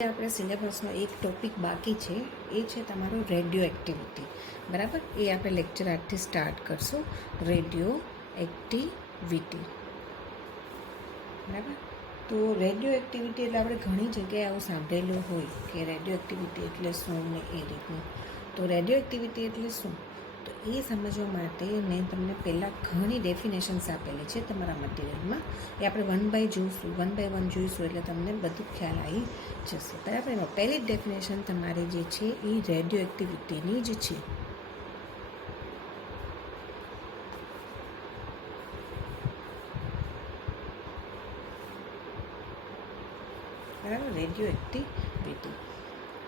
આપણે સિલેબસનો એક ટોપિક બાકી છે, એ છે તમારો રેડિયો એક્ટિવિટી. બરાબર, એ આપણે લેક્ચર આજથી સ્ટાર્ટ કરશું. Radio activity. બરાબર, તો રેડિયો એક્ટિવિટી એટલે આપણે ઘણી જગ્યાએ આવું સાંભળેલું હોય કે રેડિયો એક્ટિવિટી એટલે શું ને એ રીતનું. તો રેડિયો એક્ટિવિટી એટલે શું, તો એ સમજવા માટે મેં તમને પહેલાં ઘણી ડેફિનેશન્સ આપેલી છે તમારા મટીરિયલમાં. એ આપણે વન બાય વન જોઈશું એટલે તમને બધું ખ્યાલ આવી જશે. બરાબર, એમાં પહેલી જ ડેફિનેશન તમારી જે છે એ રેડિયો એક્ટિવિટીની જ છે. બરાબર, રેડિયો એક્ટિવિટી.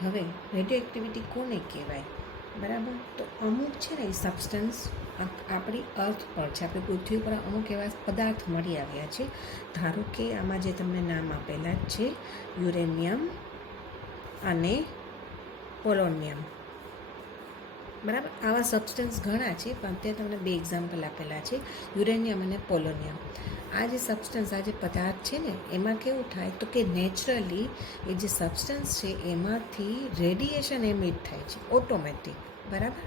હવે રેડિયો એક્ટિવિટી કોને કહેવાય? બરાબર, તો અમુક છે ને એ સબસ્ટન્સ આપણી અર્થ પર છે, આપણી પૃથ્વી પર અમુક એવા પદાર્થ મળી આવ્યા છે. ધારો કે આમાં જે તમને નામ આપેલા જ છે, યુરેનિયમ અને પોલોનિયમ. બરાબર, આવા સબસ્ટન્સ ઘણા છે, પણ અત્યારે તમને બે એક્ઝામ્પલ આપેલા છે, યુરેનિયમ અને પોલોનિયમ. આ જે સબસ્ટન્સ, આ જે પદાર્થ છે ને, એમાં કેવું થાય તો કે નેચરલી એ જે સબસ્ટન્સ છે એમાંથી રેડિયેશન એમિટ થાય છે ઓટોમેટિક. બરાબર,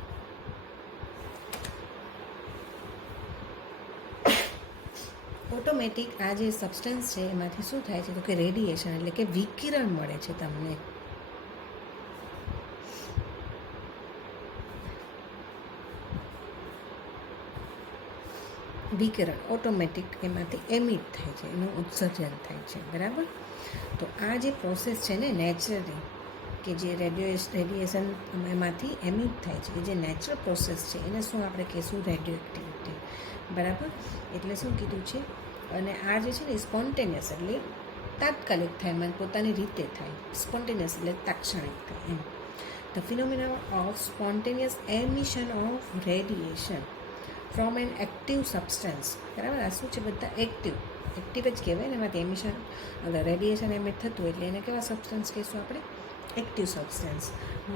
ઓટોમેટિક આ જે સબસ્ટન્સ છે એમાંથી શું થાય છે તો કે રેડિયેશન એટલે કે વિકિરણ મળે છે તમને. વિકિરણ ઓટોમેટિક એમાંથી એમિટ થાય છે, એનું ઉત્સર્જન થાય છે. બરાબર, તો આ જે પ્રોસેસ છે ને નેચરલી કે જે રેડિયેશન એમાંથી એમિટ થાય છે, એ જે નેચરલ પ્રોસેસ છે એને શું આપણે કહીશું? Radio activity. બરાબર, એટલે શું કીધું છે? અને આ જે છે ને સ્પોન્ટેનિયસ એટલે તાત્કાલિક થાય, મને પોતાની રીતે થાય. સ્પોન્ટેનિયસ એટલે તાત્ક્ષણિક થાય એમ. The phenomena of spontaneous emission of radiation from an active substance. બરાબર, આ શું છે? બધા એક્ટિવ જ કહેવાય ને, એમાંથી એમિશન રેડિયેશન એમિટ થતું એટલે એને કેવા સબસ્ટન્સ કહીશું આપણે? Active substance.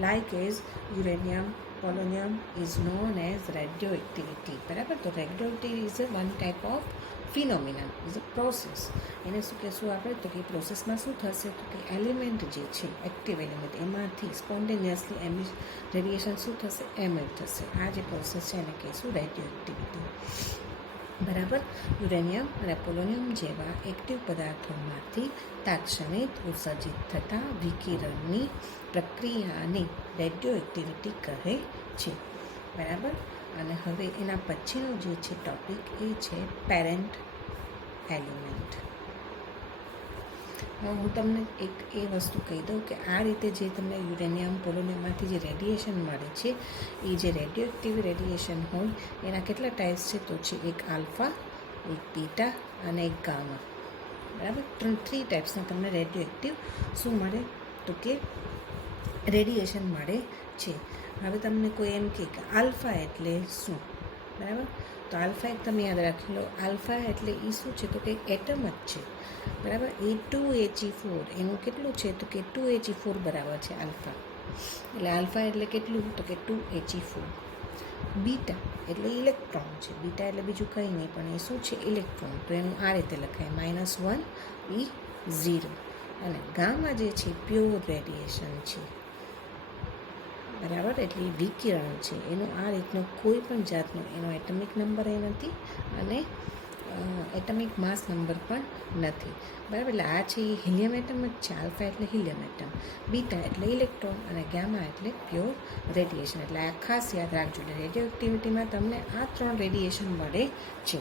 Like as uranium, polonium is known as radio activity. બરાબર, તો radio activity is a one type of phenomena, is a process. એને શું કહેશું આપણે? તો કે પ્રોસેસમાં શું થશે તો કે એલિમેન્ટ જે છે એક્ટિવ એલિમેન્ટ એમાંથી સ્પોન્ટેનિયસલી રેડિયેશન શું થશે? એમિટ થશે. આ જે પ્રોસેસ છે એને કહીશું રેડિયો એક્ટિવિટી. બરાબર, યુરેનિયમ અને પોલોનિયમ જેવા એક્ટિવ પદાર્થોમાંથી તાત્ક્ષણિક ઉત્સર્જિત થતા વિકિરણની પ્રક્રિયાને રેડિયો એક્ટિવિટી કહે છે. બરાબર, અને હવે એના પછીનો જે છે ટોપિક એ છે પેરેન્ટ એલિમેન્ટ. હું તમને એક એ વસ્તુ કહી દઉં કે આ રીતે જે તમને યુરેનિયમ પોલોનિયમમાંથી જે રેડિયેશન મળે છે, એ જે રેડિયો એક્ટિવ રેડિયેશન હોય એના કેટલા ટાઈપ્સ છે? તો છે એક આલ્ફા, એક બીટા અને એક ગામા. બરાબર, થ્રી ટાઈપ્સના તમને રેડિયો એક્ટિવ શું મળે તો કે રેડિયેશન મળે છે. હવે તમને કોઈ એમ કહે કે આલ્ફા એટલે શું? બરાબર, તો આલ્ફા એક તમે યાદ રાખી લો. આલ્ફા એટલે એ શું છે તો કે એટમ જ છે. બરાબર, A2He4 એનું કેટલું છે તો કે 2He4 બરાબર છે આલ્ફા. એટલે આલ્ફા એટલે કેટલું તો કે 2He4. બીટા એટલે ઇલેક્ટ્રોન છે. બીટા એટલે બીજું કંઈ નહીં પણ એ શું છે? ઇલેક્ટ્રોન. તો એનું આ રીતે લખાય -1E0. અને ગામા જે છે પ્યોર રેડિયેશન છે. બરાબર, એટલે એ વિકિરણ છે. એનો આ રીતનો કોઈ પણ જાતનો એનો એટમિક નંબર એ નથી અને એટમિક માસ નંબર પણ નથી. બરાબર, એટલે આ છે એ હિલિયમ એટમ જ છે. આલ્ફા એટલે હિલિયમ એટમ, બીટા એટલે ઇલેક્ટ્રોન અને ગામા એટલે પ્યોર રેડિયેશન. એટલે આ ખાસ યાદ રાખજો. એટલે રેડિયો એક્ટિવિટીમાં તમને આ 3 રેડિયેશન મળે છે.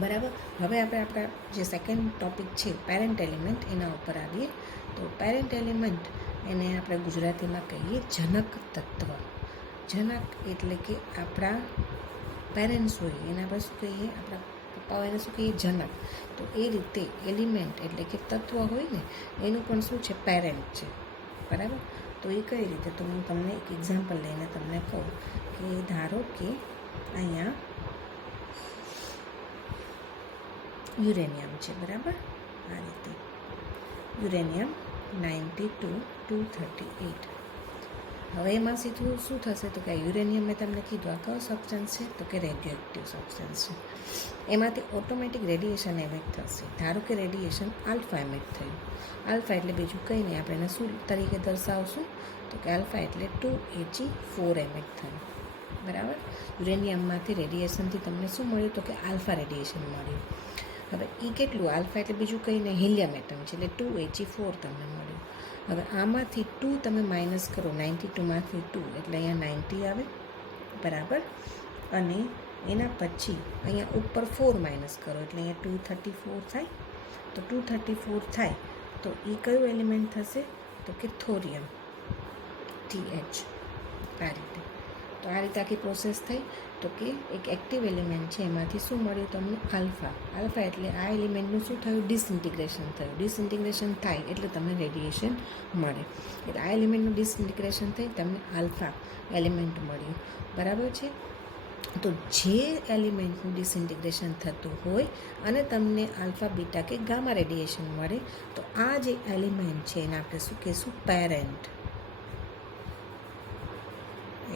બરાબર, હવે આપણે આપણા જે સેકન્ડ ટોપિક છે પેરેન્ટ એલિમેન્ટ એના ઉપર આવીએ. તો પેરેન્ટ એલિમેન્ટ એને આપણે ગુજરાતીમાં કહીએ જનક તત્વ. જનક એટલે કે આપણા પેરેન્ટ્સ હોય એને આપણે શું કહીએ? આપણા પપ્પાઓ એને શું કહીએ? જનક. તો એ રીતે એલિમેન્ટ એટલે કે તત્વ હોય ને એનું પણ શું છે? પેરેન્ટ છે. બરાબર, તો એ કઈ રીતે? તો હું તમને એક એક્ઝામ્પલ લઈને તમને કહું કે ધારો કે અહીંયા યુરેનિયમ છે. બરાબર, આ રીતે યુરેનિયમ 92 238. હવે એમાં સીધું શું થશે તો કે યુરેનિયમ મેં તમને કીધું આ કયો સબસ્ટન્સ છે તો કે રેડિયો એક્ટિવ સબસ્ટન્સ છે. એમાંથી ઓટોમેટિક રેડિયેશન એમિટ થશે. ધારો કે રેડિયેશન આલ્ફા એમિટ થયું. આલ્ફા એટલે બીજું કંઈ નહીં, આપણે એને શું તરીકે દર્શાવશું તો કે આલ્ફા એટલે 2Ag4 એમિટ થયું. બરાબર. યુરેનિયમમાંથી રેડિયેશનથી તમને શું મળ્યું તો કે આલ્ફા રેડિયેશન મળ્યું. હવે એ કેટલું, આલ્ફા એટલે બીજું કંઈ નહીં હિલિયમ એટમ છે એટલે 2Ag4 તમને મળ્યું. હવે આમાંથી 2 તમે માઇનસ કરો, 92માંથી 2 એટલે અહીંયા 90 આવે. બરાબર. અને એના પછી અહીંયા ઉપર 4 માઇનસ કરો એટલે અહીંયા 234 થાય. તો 234 થાય તો એ કયું એલિમેન્ટ થશે તો કે થોરિયમ, TH. આ રીતે. તો આ રીતે આખી પ્રોસેસ થઈ. તો કે એક એક્ટિવ એલિમેન્ટ છે એમાંથી શું મળ્યું તમને આલ્ફા. આલ્ફા એટલે આ એલિમેન્ટનું શું થયું ડિસઇન્ટિગ્રેશન થયું. ડિસઇન્ટિગ્રેશન થાય એટલે તમને રેડિયેશન મળે. એટલે આ એલિમેન્ટનું ડિસઇન્ટિગ્રેશન થઈ તમને આલ્ફા એલિમેન્ટ મળ્યું. બરાબર છે. તો જે એલિમેન્ટનું ડિસઇન્ટિગ્રેશન થતું હોય અને તમને આલ્ફા બીટા કે ગામા રેડિયેશન મળે તો આ જે એલિમેન્ટ છે એને આપણે શું કહીશું પેરેન્ટ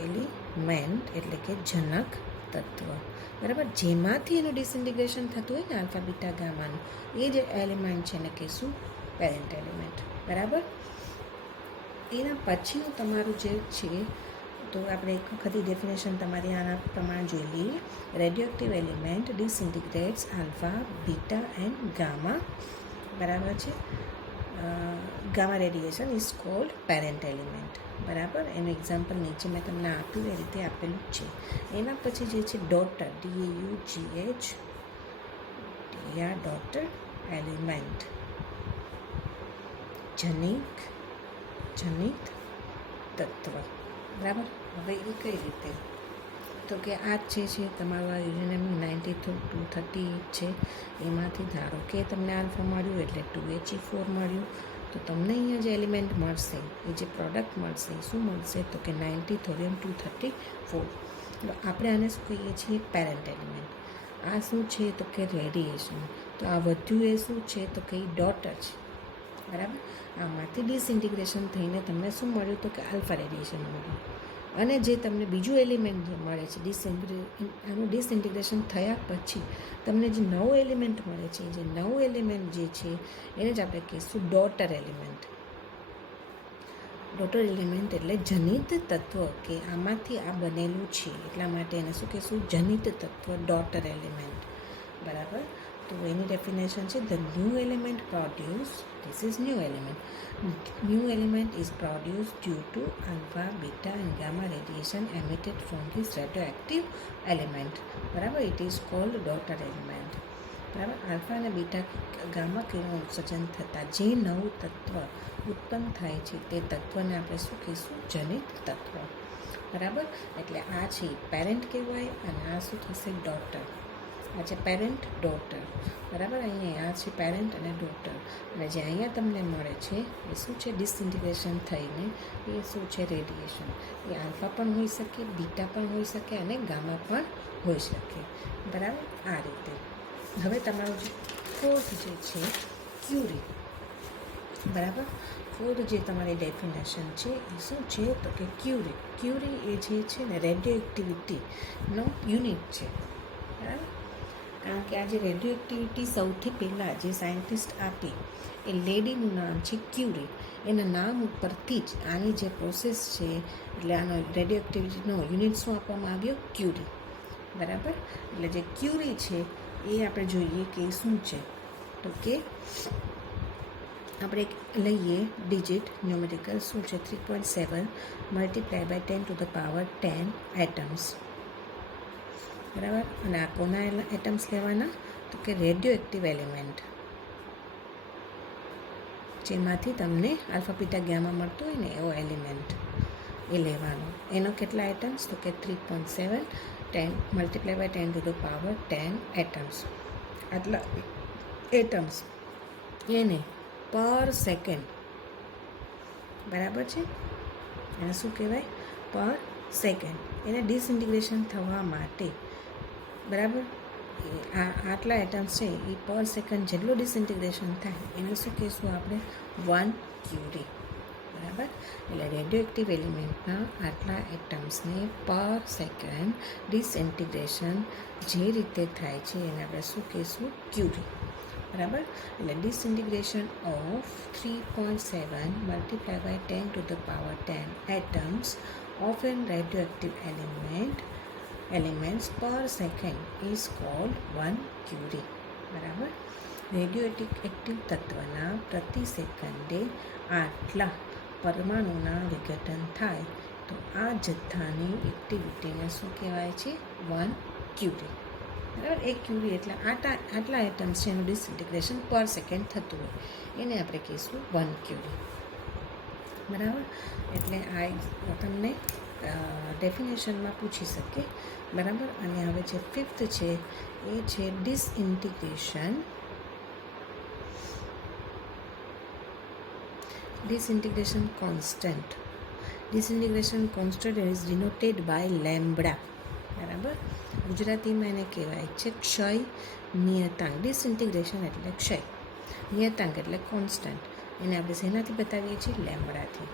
એલિમેન્ટ એટલે કે જનક તત્વ. બરાબર. જેમાંથી એનું ડિસઇન્ટિગ્રેશન થતું હોય ને આલ્ફા બીટા ગામાનું એ જે એલિમેન્ટ છે એને કહીશું પેરેન્ટ એલિમેન્ટ. બરાબર. એના પછીનું તમારું જે છે તો આપણે એક વખત ડેફિનેશન તમારી આના પ્રમાણે જોઈ લઈએ. Radioactive element disintegrates alpha beta and gamma. બરાબર છે. Gamma radiation is called parent element. બરાબર. એનું એક્ઝામ્પલ નીચે મેં તમને આપ્યું એ રીતે આપેલું જ છે. એના પછી જે છે ડોટર, DAUGH, ડોટર એલિમેન્ટ જનિત તત્વ. બરાબર. હવે એ કઈ રીતે તો કે આ જ છે તમારું આ યુરેનિયમનું 9238 છે. એમાંથી ધારો કે તમને આલ્ફા મળ્યું એટલે 2Ag4 મળ્યું. તો તમને અહીંયા જે એલિમેન્ટ મળશે એ જે પ્રોડક્ટ મળશે એ શું મળશે તો કે 90 થોરિયમ 234. તો આપણે આને શું કહીએ છીએ પેરેન્ટ એલિમેન્ટ. આ શું છે તો કે રેડિયેશન. તો આ વધ્યું એ શું છે તો કે એ ડોટર છે. બરાબર. આમાંથી ડિસઇન્ટિગ્રેશન થઈને તમને શું મળ્યું તો કે આલ્ફા રેડિયેશન મળ્યું. અને જે તમને બીજું એલિમેન્ટ જે મળે છે આનું ડિસઇન્ટિગ્રેશન થયા પછી તમને જે નવું એલિમેન્ટ મળે છે જે નવું એલિમેન્ટ જે છે એને જ આપણે કહીશું ડોટર એલિમેન્ટ. ડોટર એલિમેન્ટ એટલે જનિત તત્વ કે આમાંથી આ બનેલું છે એટલા માટે એને શું કહીશું જનિત તત્વ ડોટર એલિમેન્ટ. બરાબર. તો એની ડેફિનેશન છે the new element produce, this is new element. New element is produce due to alpha beta and gamma radiation emitted from this radioactive element. બરાબર. It is called daughter element. બરાબર. Alpha અને beta gamma કિરણો ઉત્સર્જન થતાં જે નવું તત્વ ઉત્પન્ન થાય છે તે તત્વને આપણે શું કહીશું જનિત તત્વ. બરાબર. એટલે આ છે પેરેન્ટ કહેવાય અને આ શું થશે ડોટર. આ છે પેરેન્ટ ડોટર. બરાબર. અહીંયા આ છે પેરેન્ટ અને ડોટર. અને જે અહીંયા તમને મળે છે એ શું છે ડિસઇન્ટિગ્રેશન થઈને એ શું છે રેડિયેશન. એ આલ્ફા પણ હોઈ શકે, બીટા પણ હોઈ શકે અને ગામા પણ હોઈ શકે. બરાબર. આ રીતે. હવે તમારું જે ફોર્થ જે છે ક્યુરી. બરાબર. ફોર્થ જે તમારી ડેફિનેશન છે એ શું છે તો કે ક્યુરી એ જે છે ને રેડિયો એક્ટિવિટીનો યુનિટ છે. બરાબર. કારણ કે આ જે રેડિયો એક્ટિવિટી સૌથી પહેલાં જે સાયન્ટિસ્ટ આપી એ લેડીનું નામ છે ક્યુરી. એના નામ ઉપરથી જ આની જે પ્રોસેસ છે એટલે આનો રેડિયો એક્ટિવિટીનો યુનિટ શું આપવામાં આવ્યો ક્યુરી. બરાબર. એટલે જે ક્યુરી છે એ આપણે જોઈએ કે શું છે તો કે આપણે લઈએ ડિજિટ ન્યુમેરિકલ શું છે 3.7 મલ્ટીપ્લાય બાય 10⁻10 એટમ્સ. બરાબર. અને આ કોના એટમ્સ લેવાના તો કે રેડિયો એક્ટિવ એલિમેન્ટ જેમાંથી તમને આલ્ફા બીટા ગામા મળતું હોય ને એવો એલિમેન્ટ એ લેવાનો. એનો કેટલા એટમ્સ તો કે 3.7 10 મલ્ટીપ્લાય બાય 10⁻10 એટમ્સ. આટલા એટમ્સ એને પર સેકન્ડ. બરાબર છે. એને શું કહેવાય પર સેકન્ડ. એને ડિસઇન્ટિગ્રેશન થવા માટે બરાબર આટલા એટમ્સ છે એ પર સેકન્ડ જેટલું ડિસઇન્ટિગ્રેશન થાય એને શું કહીશું આપણે 1 ક્યુરી. બરાબર. બરાબર. એટલે રેડિયો એક્ટિવ એલિમેન્ટના આટલા એટમ્સને પર સેકન્ડ ડિસઇન્ટિગ્રેશન જે રીતે થાય છે એને આપણે શું કહીશું? ક્યુરી. બરાબર. એટલે disintegration of 3.7 multiply by 10⁻10 atoms of an radioactive elements per second is called 1 curie. બરાબર. રેડિયો એક્ટિવ તત્વના પ્રતિ સેકન્ડે આટલા પરમાણુના વિઘટન થાય તો આ જથ્થાની એક્ટિવિટીને શું કહેવાય છે? 1 ક્યુરી. બરાબર. 1 ક્યુરી એટલે આટલા આઇટમ્સ છે એનું ડિસઇન્ટિગ્રેશન પર સેકન્ડ થતું હોય એને આપણે કહીશું 1 ક્યુરી. બરાબર. એટલે આ તમને ડેફિનેશનમાં પૂછી શકે. બરાબર. અને હવે જે ફિફ્થ છે એ છે disintegration constant. Disintegration constant is denoted by lambda. બરાબર. ગુજરાતીમાં એને કહેવાય છે ક્ષય નિયતાંક. ડિસઇન્ટિગ્રેશન એટલે ક્ષય, નિયતાંક એટલે કોન્સ્ટન્ટ. એને આપણે શેનાથી બતાવીએ છીએ? લેમ્બડાથી.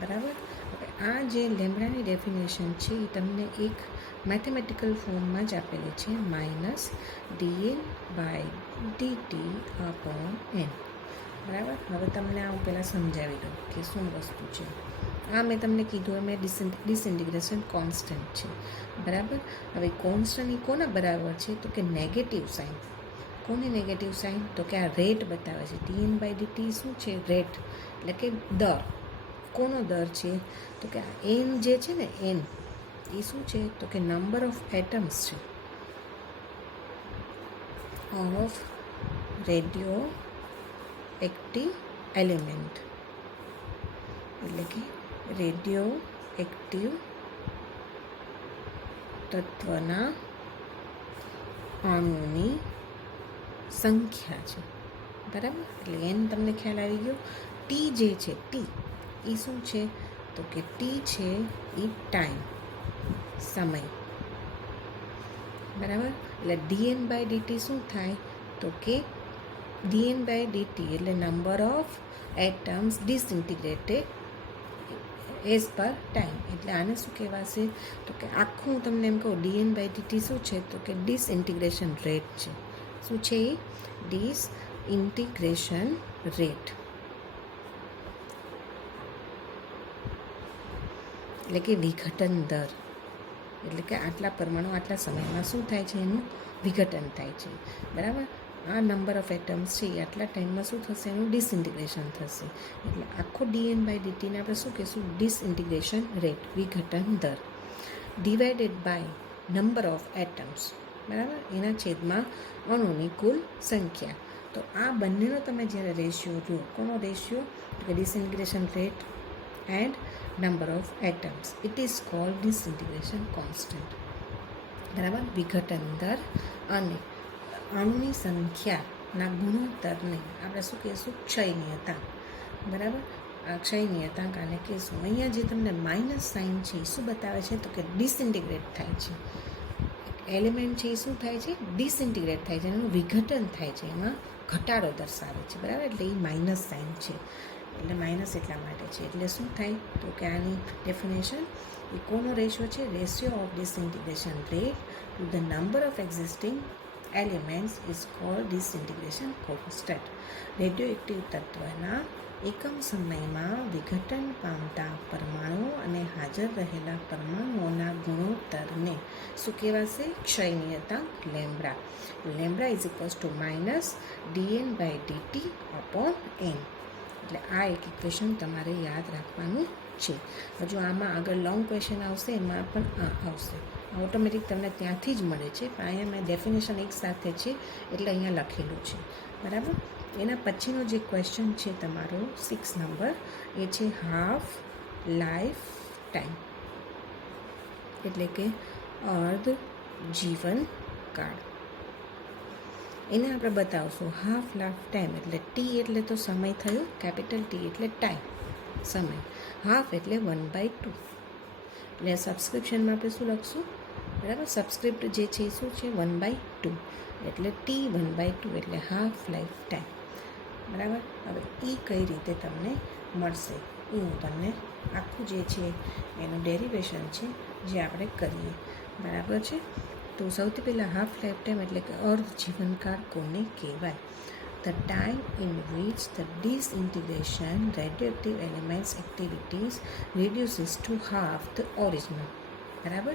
બરાબર. હવે આ જે લેમ્બડાની ડેફિનેશન છે એ તમને એક મેથેમેટિકલ ફોર્મમાં જ આપેલી છે, -dn/dt/n. બરાબર. હવે તમને આ હું પહેલાં સમજાવી દઉં કે શું વસ્તુ છે. આ મેં તમને કીધું એમ ડિસઇન્ટિગ્રેશન કોન્સ્ટન્ટ છે. બરાબર. હવે કોન્સ્ટન્ટ એ કોના બરાબર છે? તો કે નેગેટિવ સાઇન. કોની નેગેટિવ સાઇન? તો કે આ રેટ બતાવે છે. dn/dt શું છે? રેટ એટલે કે દર. કોનો દર છે? તો કે આ એન જે છે ને એન એ શું છે? તો કે નંબર ઓફ એટમ્સ છે ઓફ રેડિયો એક્ટિવ એલિમેન્ટ. એટલે કે રેડિયો એક્ટિવ તત્વના અણુની સંખ્યા છે. બરાબર. એટલે એન તમને ખ્યાલ આવી ગયો. ટી જે છે ટી એ શું છે? તો કે ટી છે એ ટાઈમ, સમય. બરાબર. એટલે dn/dt શું થાય? તો કે dn/dt એટલે number of atoms disintegrated as per time. એટલે આને શું કહેવાશે? તો કે આખું હું તમને એમ કહું dn/dt શું છે? તો કે ડિસઇન્ટિગ્રેશન રેટ છે. શું છે એ? ડિસઇન્ટિગ્રેશન રેટ. એટલે કે વિઘટન દર. એટલે કે આટલા પરમાણુ આટલા સમયમાં શું થાય છે? એનું વિઘટન થાય છે. બરાબર. આ નંબર ઓફ એટમ્સ છે એ આટલા ટાઈમમાં શું થશે? એનું ડિસઇન્ટિગ્રેશન થશે. એટલે આખો dn/dtને આપણે શું કહીશું? ડિસઇન્ટિગ્રેશન રેટ, વિઘટન દર, divided by number of atoms. બરાબર. એના છેદમાં અણુની કુલ સંખ્યા. તો આ બંનેનો તમે જ્યારે રેશિયો જુઓ, કોનો રેશિયો? તો કે disintegration rate and number of atoms. It is called disintegration constant. બરાબર. વિઘટન દર અને અણુની સંખ્યાના ગુણોત્તરને આપણે શું કહીશું? ક્ષય નિયતાંક. બરાબર. આ ક્ષય નિયતાંક આને કહીશું. અહીંયા જે તમને માઇનસ સાઇન છે એ શું બતાવે છે? તો કે ડિસઇન્ટિગ્રેટ થાય છે. એલિમેન્ટ છે એ શું થાય છે? ડિસઇન્ટિગ્રેટ થાય છે. એનું વિઘટન થાય છે, એમાં ઘટાડો દર્શાવે છે. બરાબર. એટલે એ માઇનસ સાઇન છે. એટલે માઇનસ એટલા માટે છે. એટલે શું થાય? તો કે આની ડેફિનેશન એ કોનો રેશિયો છે? Ratio of disintegration rate to the number of existing elements is called disintegration constant. Radioactive તત્વના એકમ સમયમાં વિઘટન પામતા પરમાણુઓ અને હાજર રહેલા પરમાણુઓના ગુણોત્તરને શું કહેવાશે? ક્ષય નિયતાંક lambda. Lambda is equals to -dn/dt/n. એટલે આ એક ઇક્વેશન તમારે યાદ રાખવાનું છે. હજુ આમાં આગળ લોંગ ક્વેશ્ચન આવશે, એમાં પણ આ આવશે. ઓટોમેટિક તમને ત્યાંથી જ મળે છે, પણ અહીંયા મેં ડેફિનેશન એક સાથે છે એટલે અહીંયા લખેલું છે. બરાબર. એના પછીનો જે ક્વેશ્ચન છે તમારો 6 નંબર, એ છે હાફ લાઈફ ટાઈમ. એટલે કે અર્ધ જીવન કાળ. એને આપણે બતાવશું. હાફ લાઈફ ટાઈમ એટલે ટી એટલે તો સમય થયો, કેપિટલ ટી એટલે ટાઈમ, સમય. હાફ એટલે 1/2. એટલે સબસ્ક્રિપ્શનમાં આપણે શું લખશું? બરાબર. સબસ્ક્રિપ્ટ જે છે એ શું છે? 1/2. એટલે ટી 1/2 એટલે હાફ લાઈફ ટાઈમ. બરાબર. હવે એ કઈ રીતે તમને મળશે એ હું તમને આખું જે છે એનું ડેરિવેશન છે જે આપણે કરીએ, બરાબર છે. તો સૌથી પહેલાં હાફ લાઈફ ટાઈમ એટલે કે અર્ધ જીવનકાળ કોને કહેવાય? The time in which the disintegration radioactive elements activities reduces to half the original. બરાબર.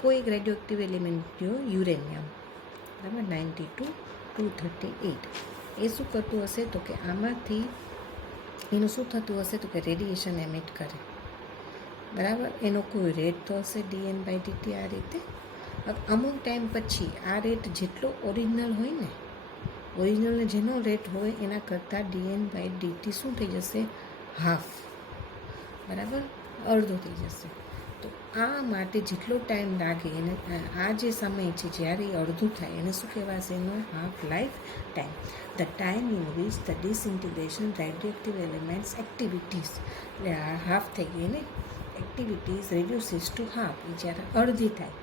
કોઈ એક રેડિયોએક્ટિવ એલિમેન્ટ લ્યો, યુરેનિયમ, બરાબર, 92 238. એ શું કરતું હશે તો કે આમાંથી એનું શું થતું હશે તો કે રેડિયેશન એમિટ કરે, બરાબર. એનો કોઈ રેટ તો હશે dN/dt આ રીતે. અમુક ટાઈમ પછી આ રેટ જેટલો ઓરિજિનલ હોય ને, ઓરિજિનલને જેનો રેટ હોય એના કરતાં dN/dt શું થઈ જશે? હાફ, બરાબર, અડધો થઈ જશે. તો આ માટે જેટલો ટાઈમ લાગે એને, આ જે સમય છે જ્યારે એ અડધું થાય એને શું કહેવાશે? એનો half life time. The time in which the disintegration radioactive elements activities, એટલે આ હાફ થઈ ગઈ ને, એક્ટિવિટીઝ રેડ્યુસીસ ટુ હાફ, એ જ્યારે અડધી થાય,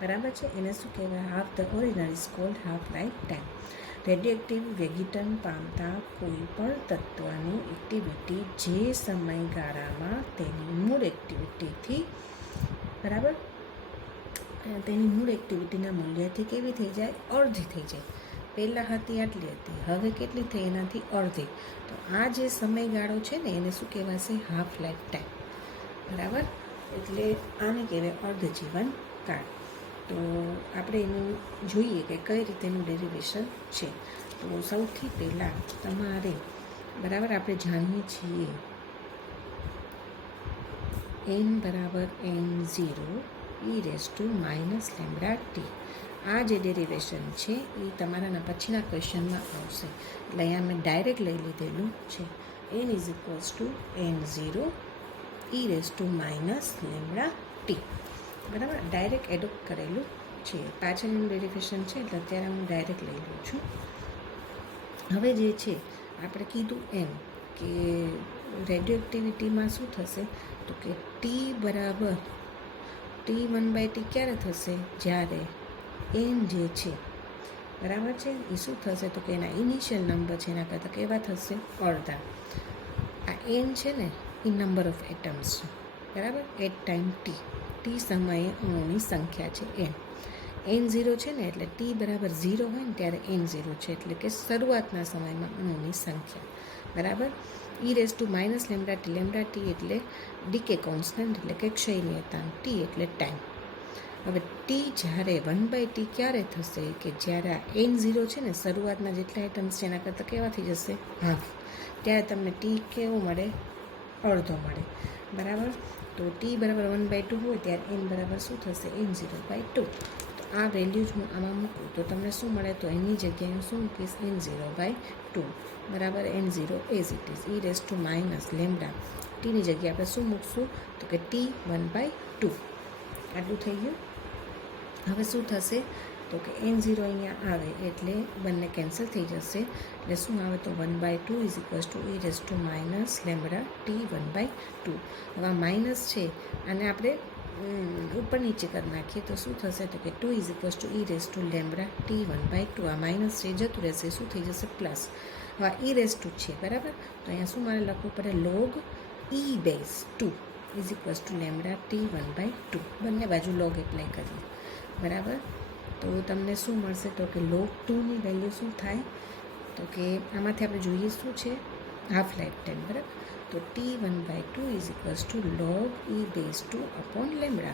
બરાબર છે, એને શું કહેવાય? Half the original is called half life time. Radioactive વિઘટન પામતા કોઈ પણ તત્વની એક્ટિવિટી જે સમયગાળામાં તેની મૂળ એક્ટિવિટીથી, બરાબર, તેની મૂળ એક્ટિવિટીના મૂલ્યથી કેવી થઈ જાય? અડધી થઈ જાય. પહેલાં હતી આટલી હતી, હવે કેટલી થઈ? એનાથી અડધી. તો આ જે સમયગાળો છે ને એને શું કહેવાશે? હાફ લાઈફ ટાઈમ, બરાબર. એટલે આને કહેવાય અર્ધ જીવન કાળ. તો આપણે એનું જોઈએ કે કઈ રીતે એનું ડેરિવેશન છે. તો સૌથી પહેલાં તમારે, બરાબર, આપણે જાણીએ છીએ n બરાબર n0 e⁻⁻ આ જે ડેરિવેશન છે એ તમારાના પછીના ક્વેશ્ચનમાં આવશે. એટલે અહીંયા મેં ડાયરેક્ટ લઈ લીધેલું છે. n = n0 e⁻⁻t, બરાબર, ડાયરેક્ટ એડોપ્ટ કરેલું છે. પાછળનું ડેરિવેશન છે એટલે અત્યારે હું ડાયરેક્ટ લઈ લઉં છું. હવે જે છે આપણે કીધું એમ કે રેડિયોએક્ટિવિટીમાં શું થશે તો કે T1/T ક્યારે થશે? જ્યારે n જે છે, બરાબર છે, એ શું થશે તો કે એના ઇનિશિયલ નંબર છે એના કરતાં કેવા થશે? અડધા. આ n છે ને એ નંબર ઓફ એટમ્સ છે, બરાબર, એટ ટાઈમ t સમયે અણુની સંખ્યા છે n0 છે ને, એટલે t બરાબર 0 હોય ને ત્યારે n0 છે, એટલે કે શરૂઆતના સમયમાં અણુની સંખ્યા, બરાબર. e⁻⁻t એટલે ડીકે કોન્સ્ટન્ટ, એટલે કે ક્ષયનિયતાંક. t એટલે ટાઈમ. હવે t જ્યારે 1/t ક્યારે થશે? કે જ્યારે આ n0 છે ને, શરૂઆતના જેટલા આઇટમ્સ છે એના કરતાં કેવા થઈ જશે? હાફ. ત્યારે તમને t કેવું મળે? અડધો મળે, બરાબર. તો t બરાબર 1/2 હોય ત્યારે n બરાબર શું થશે? n0/2. તો આ વેલ્યુ જ હું આમાં મૂકું તો તમને શું મળે? તો એની જગ્યાએ હું શું મૂકીશ? n0/2, બરાબર. n0 as it is e⁻⁻ tની જગ્યાએ આપણે શું મૂકશું તો કે t1/2. આટલું થઈ ગયું. હવે શું થશે તો કે n0 અહીંયા આવે એટલે બંને કેન્સલ થઈ જશે. એટલે શું આવે તો 1/2 = e⁻⁻t1/2. હવે આ માઇનસ છે અને આપણે ઉપર નીચે કરી નાખીએ તો શું થશે તો કે 2 = e⁻t1/2. આ માઇનસ છે જતું રહેશે, શું થઈ જશે? પ્લસ. હવે e⁻² છે, બરાબર. તો અહીંયા શું મારે લખવું પડે? log e⁻² = t1/2. બંને બાજુ લોગ એપ્લાય કરીએ, બરાબર. તો તમને શું મળશે તો કે log 2ની વેલ્યુ શું થાય તો કે આમાંથી આપણે જોઈએ શું છે? હાફ લાઈફ ટાઈમ, બરાબર. તો t1/2 = log e⁻²/λ.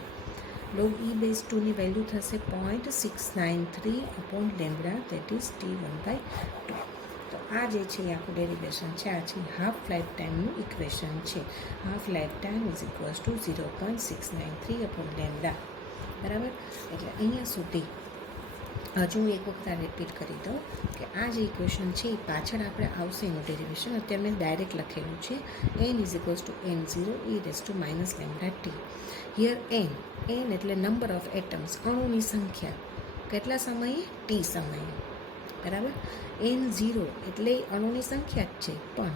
log e⁻²ની value થશે 0.693/λ, દેટ ઇઝ t1/2. તો આ જે છે એ આખું ડેરિવેશન છે. આ છે હાફ લાઈફ ટાઈમનું ઇક્વેશન છે. હાફ લાઈફ ટાઈમ = 0.693/λ, બરાબર. એટલે અહીંયા સુધી હજુ હું એક વખત રિપીટ કરી દઉં કે આ જે ઇક્વેશન છે એ પાછળ આપણે આવશે એનું ડેરિવેશન. અત્યારે મેં ડાયરેક્ટ લખેલું છે n = n0 e⁻⁻t. Here n એટલે નંબર ઓફ એટમ્સ, અણુની સંખ્યા. કેટલા સમયે? t સમયે, બરાબર. n0 એટલે અણુની સંખ્યા જ છે, પણ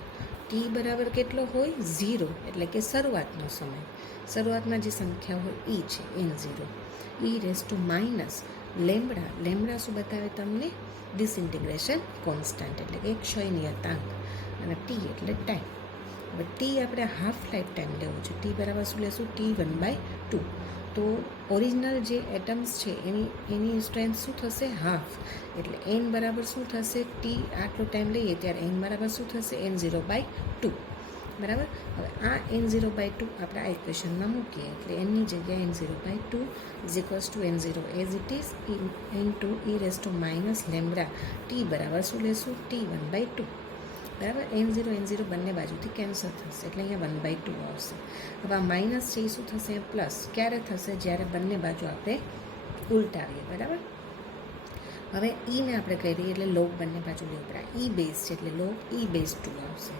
t બરાબર કેટલો હોય? 0, એટલે કે શરૂઆતનો સમય. શરૂઆતમાં જે સંખ્યા હોય એ છે n0. e⁻⁻ શું બતાવે તમને? ડિસઇન્ટિગ્રેશન કોન્સ્ટન્ટ, એટલે કે ક્ષયનિયતાંક. અને t એટલે ટાઈમ, હવે ટી આપણે હાફ લાઈફ ટાઈમ લેવું છે. ટી બરાબર શું લેશું? T1/2. તો ઓરિજિનલ જે એટમ્સ છે એની સ્ટ્રેન્થ શું થશે? હાફ. એટલે n બરાબર શું થશે? ટી આટલો ટાઈમ લઈએ ત્યારે n બરાબર શું થશે? N0/2. બરાબર. હવે આ N0/2 આપણે આ ઇક્વેશનમાં મૂકીએ એટલે એની જગ્યાએ N0/2 N0 as it is into e⁻ T બરાબર શું લેશું? T1/2. બરાબર. N0 બંને બાજુથી કેન્સલ થશે એટલે અહીંયા 1/2 આવશે. હવે આ માઇનસ છે એ શું થશે? પ્લસ. ક્યારે થશે? જ્યારે બંને બાજુ આપણે ઉલટાવીએ. બરાબર. હવે ઈને આપણે કરીએ એટલે લોગ બંને બાજુ લેવું પડે. ઈ બેઝ છે એટલે લોગ e⁻2 આવશે.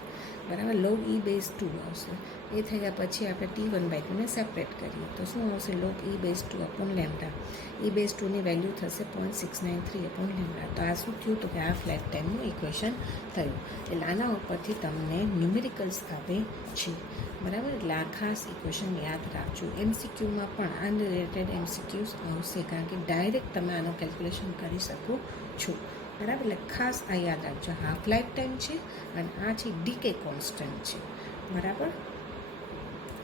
બરાબર. લોગ e⁻2 આવશે. એ થયા પછી આપણે T1/2 ને સેપરેટ કરીએ તો શું આવશે? Log e⁻2 upon lambda. e⁻2ની વેલ્યુ થશે 0.693 અપોન લેમ્ડા. તો આ શું થયું? તો કે હાફ લાઈફ ટાઈમનું ઇક્વેશન થયું. એટલે આના ઉપરથી તમને ન્યુમેરિકલ્સ આવે છે. બરાબર. એટલે આ ખાસ ઇક્વેશન યાદ રાખજો. MCQમાં પણ અનરિલેટેડ MCQs આવશે કારણ કે ડાયરેક્ટ તમે આનો કેલ્ક્યુલેશન કરી શકો છો. બરાબર. એટલે ખાસ આ યાદ રાખજો. હાફ લાઈફ ટાઈમ છે અને આ છે ડીકે કોન્સ્ટન્ટ છે. બરાબર.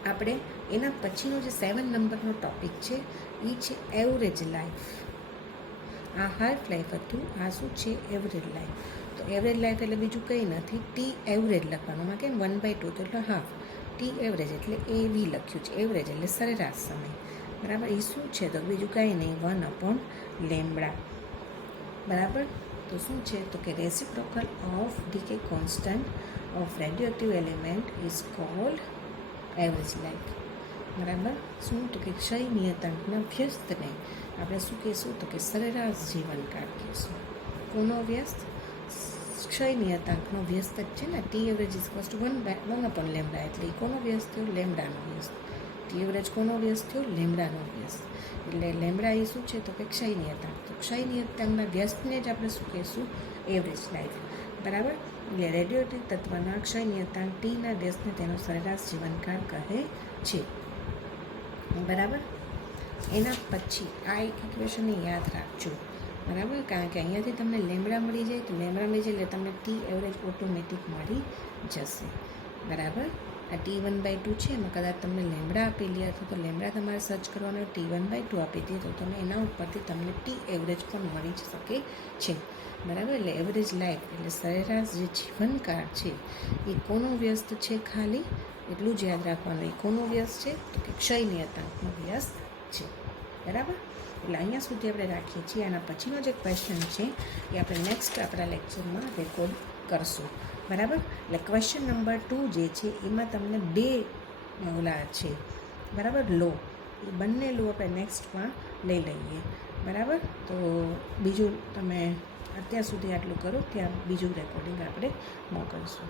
આપણે એના પછીનો જે 7 નંબરનો ટૉપિક છે એ છે એવરેજ લાઈફ. આ હાફ લાઈફ હતું, આ શું છે? Average life. તો એવરેજ લાઈફ એટલે બીજું કંઈ નથી, ટી એવરેજ લખવાનું. માં કેમ 1/2 તો એટલે હાફ. ટી એવરેજ એટલે AV લખ્યું છે. એવરેજ એટલે સરેરાશ સમય. બરાબર. એ શું છે? તો બીજું કાંઈ નહીં, 1/λ. બરાબર. તો શું છે? તો કે reciprocal of decay constant of radioactive element is called average life. બરાબર. શું? તો કે ક્ષય નિયતાંકના વ્યસ્તને આપણે શું કહીશું? તો કે સરેરાશ જીવનકાળ કહીશું. કોનો વ્યસ્ત? ક્ષય નિયતાંકનો વ્યસ્ત જ છે ને. T average is equals to 1/λ એટલે કોનો વ્યસ્ત થયો? લેમ્ડાનો વ્યસ્ત. ટી એવરેજ કોનો વ્યસ્ત થયો? લેમ્ડાનો વ્યસ્ત. એટલે લેમ્ડા એ શું છે? તો કે ક્ષય નિયતાંક. તો ક્ષય નિયતાંકના વ્યસ્તને જ આપણે શું કહીશું? Average life. બરાબર. એટલે રેડિયોએક્ટિવ તત્વના ક્ષય નિયતાંક ટીના વ્યસ્તને તેનો સરેરાશ જીવનકાળ કહે છે. બરાબર. એના પછી આ એક ઇક્વેશનને યાદ રાખજો. બરાબર. કારણ કે અહીંયાથી તમને લેમ્ડા મળી જાય તો લેમ્ડા મળી જાય એટલે તમને ટી એવરેજ ઓટોમેટિક મળી જશે. બરાબર. આ T1/2 છે એમાં કદાચ તમને લેમ્ડા આપેલી અથવા તો લેમ્ડા તમારે સર્ચ કરવાનો T1/2 આપી દે તો તમે એના ઉપરથી તમને ટી એવરેજ પણ મળી શકે છે. બરાબર. એટલે એવરેજ લાઈફ એટલે સરેરાશ જે જીવનકાળ છે એ કોનો વ્યસ્ત છે? ખાલી એટલું જ યાદ રાખવાનું. એ કોનો વ્યસ્ત છે? તો કે ક્ષય નિયતાંકનો વ્યસ્ત છે. બરાબર. એટલે અહીંયા સુધી આપણે રાખીએ છીએ. આના પછીનો જે ક્વેશ્ચન છે એ આપણે નેક્સ્ટ આપણા લેક્ચરમાં રેકોર્ડ કરશું. બરાબર. એટલે ક્વેશ્ચન નંબર 2 જે છે એમાં તમને 2 ઓલા છે. બરાબર. લો એ બંને લો આપણે નેક્સ્ટમાં લઈ લઈએ. બરાબર. તો બીજું તમે અત્યાર સુધી આટલું કરો, ત્યાં બીજું રેકોર્ડિંગ આપણે મોકલશું.